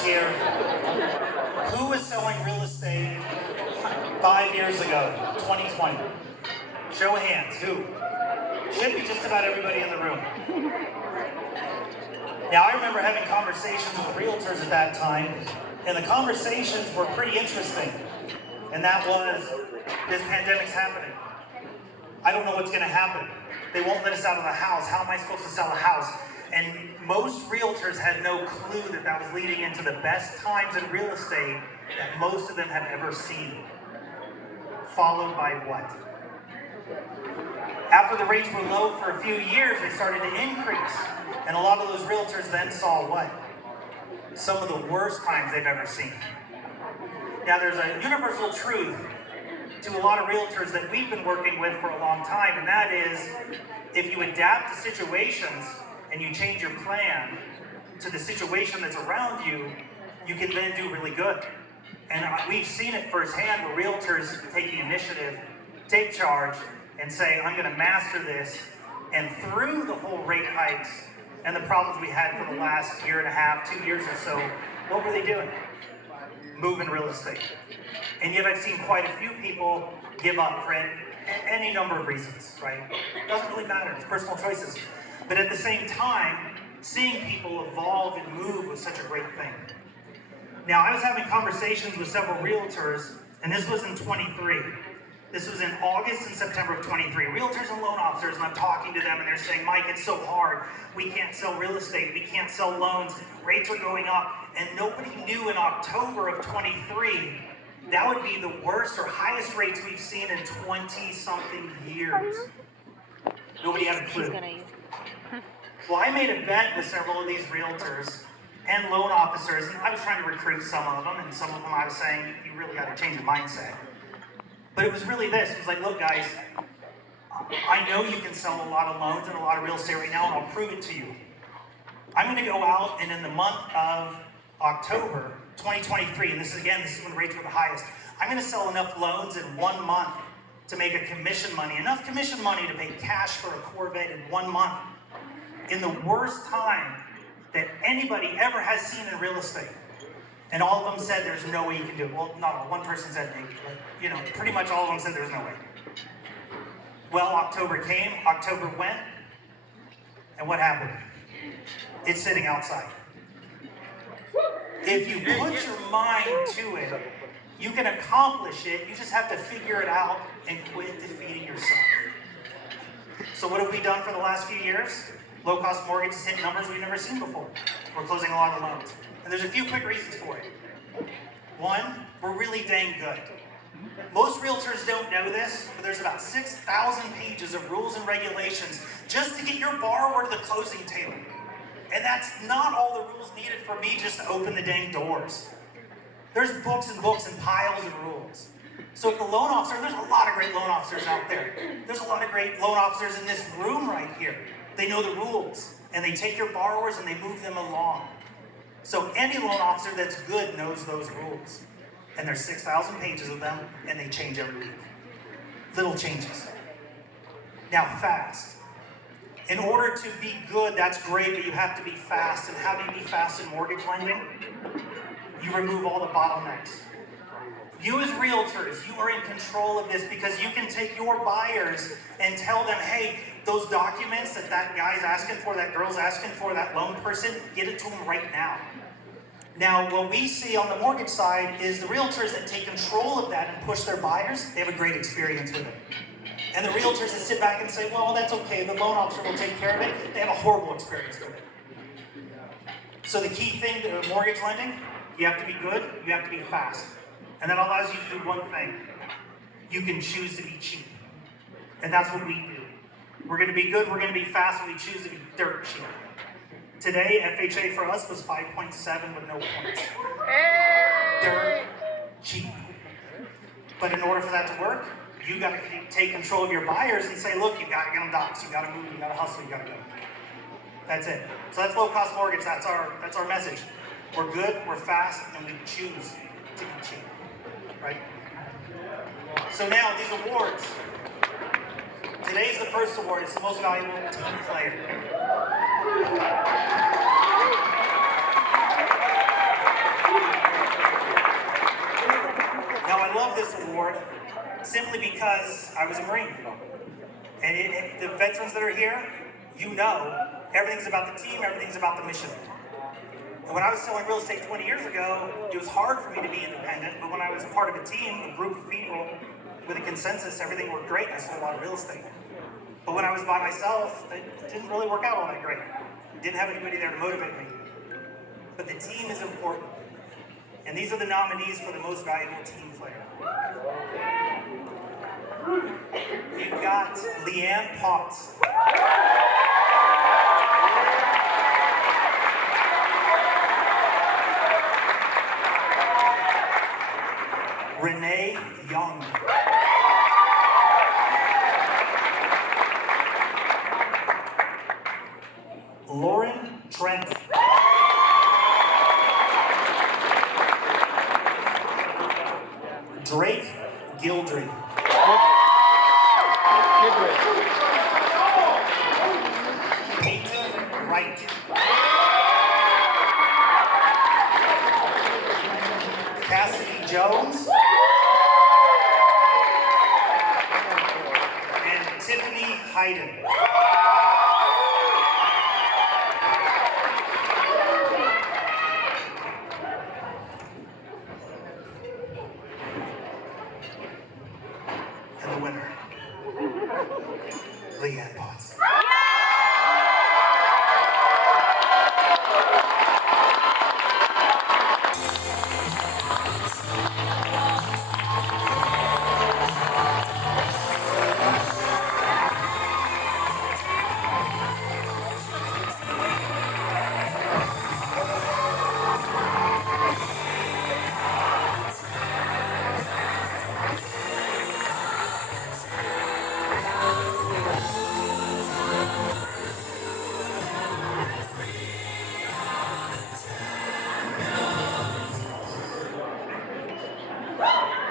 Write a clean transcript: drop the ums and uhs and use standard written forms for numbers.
realtors here. Who was selling real estate 5 years ago, 2020? Show of hands, who? Should be just about everybody in the room. Now, I remember having conversations with realtors at that time, and the conversations were pretty interesting. And that was, this pandemic's happening. I don't know what's going to happen. They won't let us out of the house. How am I supposed to sell a house? And most realtors had no clue that that was leading into the best times in real estate that most of them had ever seen. Followed by what? After the rates were low for a few years, they started to increase. And a lot of those realtors then saw what? Some of the worst times they've ever seen. Now, there's a universal truth to a lot of realtors that we've been working with for a long time, and that is, if you adapt to situations and you change your plan to the situation that's around you, you can then do really good. And we've seen it firsthand where realtors take the initiative, take charge, and say, I'm going to master this. And through the whole rate hikes and the problems we had for the last year and a half, 2 years or so, what were they doing? Moving real estate. And yet I've seen quite a few people give up for any number of reasons, right? It doesn't really matter, it's personal choices. But at the same time, seeing people evolve and move was such a great thing. Now, I was having conversations with several realtors, and this was in 23. This was in August and September of 23. Realtors and loan officers, and I'm talking to them, and they're saying, Mike, it's so hard. We can't sell real estate. We can't sell loans. Rates are going up. And nobody knew in October of 23 that would be the worst or highest rates we've seen in 20-something years. Nobody had a clue. Well, I made a bet with several of these realtors and loan officers, and I was trying to recruit some of them, and some of them I was saying, you really got to change your mindset. But it was really this. It was like, look, guys, I know you can sell a lot of loans and a lot of real estate right now, and I'll prove it to you. I'm going to go out, and in the month of October 2023, and this is when rates were the highest, I'm going to sell enough loans in 1 month to make a commission money, enough commission money to pay cash for a Corvette in 1 month, in the worst time that anybody ever has seen in real estate. And all of them said there's no way you can do it. Well, not all. One person said maybe, but pretty much all of them said there's no way. Well, October came, October went, and what happened? It's sitting outside. If you put your mind to it, you can accomplish it. You just have to figure it out and quit defeating yourself. So what have we done for the last few years? Low-cost mortgages hit numbers we've never seen before. We're closing a lot of loans. And there's a few quick reasons for it. One, we're really dang good. Most realtors don't know this, but there's about 6,000 pages of rules and regulations just to get your borrower to the closing table. And that's not all the rules needed for me just to open the dang doors. There's books and books and piles of rules. So if the loan officer, there's a lot of great loan officers out there. There's a lot of great loan officers in this room right here. They know the rules, and they take your borrowers and they move them along. So any loan officer that's good knows those rules. And there's 6,000 pages of them, and they change every week. Little changes. Now, fast. In order to be good, that's great, but you have to be fast. And how do you be fast in mortgage lending? You remove all the bottlenecks. You as realtors, you are in control of this because you can take your buyers and tell them, hey, those documents that guy's asking for, that girl's asking for, that loan person, get it to them right now. Now, what we see on the mortgage side is the realtors that take control of that and push their buyers, they have a great experience with it. And the realtors that sit back and say, well, that's okay, the loan officer will take care of it, they have a horrible experience with it. So the key thing to mortgage lending, you have to be good, you have to be fast. And that allows you to do one thing. You can choose to be cheap. And that's what we do. We're going to be good, we're going to be fast, and we choose to be dirt cheap. Today, FHA for us was 5.7 with no points. Dirt cheap. But in order for that to work, you got to take control of your buyers and say, look, you got to get them docs, you got to move, you got to hustle, you got to go. That's it. So that's low-cost mortgage. That's our message. We're good, we're fast, and we choose to be cheap. Right? So now, these awards. Today's the first award. It's the most valuable team player. this award simply because I was a Marine. And the veterans that are here, you know, everything's about the team, everything's about the mission. And when I was selling real estate 20 years ago, it was hard for me to be independent, but when I was a part of a team, a group of people with a consensus, everything worked great, and I sold a lot of real estate. But when I was by myself, it didn't really work out all that great. Didn't have anybody there to motivate me. But the team is important. And these are the nominees for the most valuable team player. You've got Leanne Potts. Renee Young. Lauren Trent. Drake Gildry. Peyton Wright. Cassidy Jones. And Tiffany Hayden.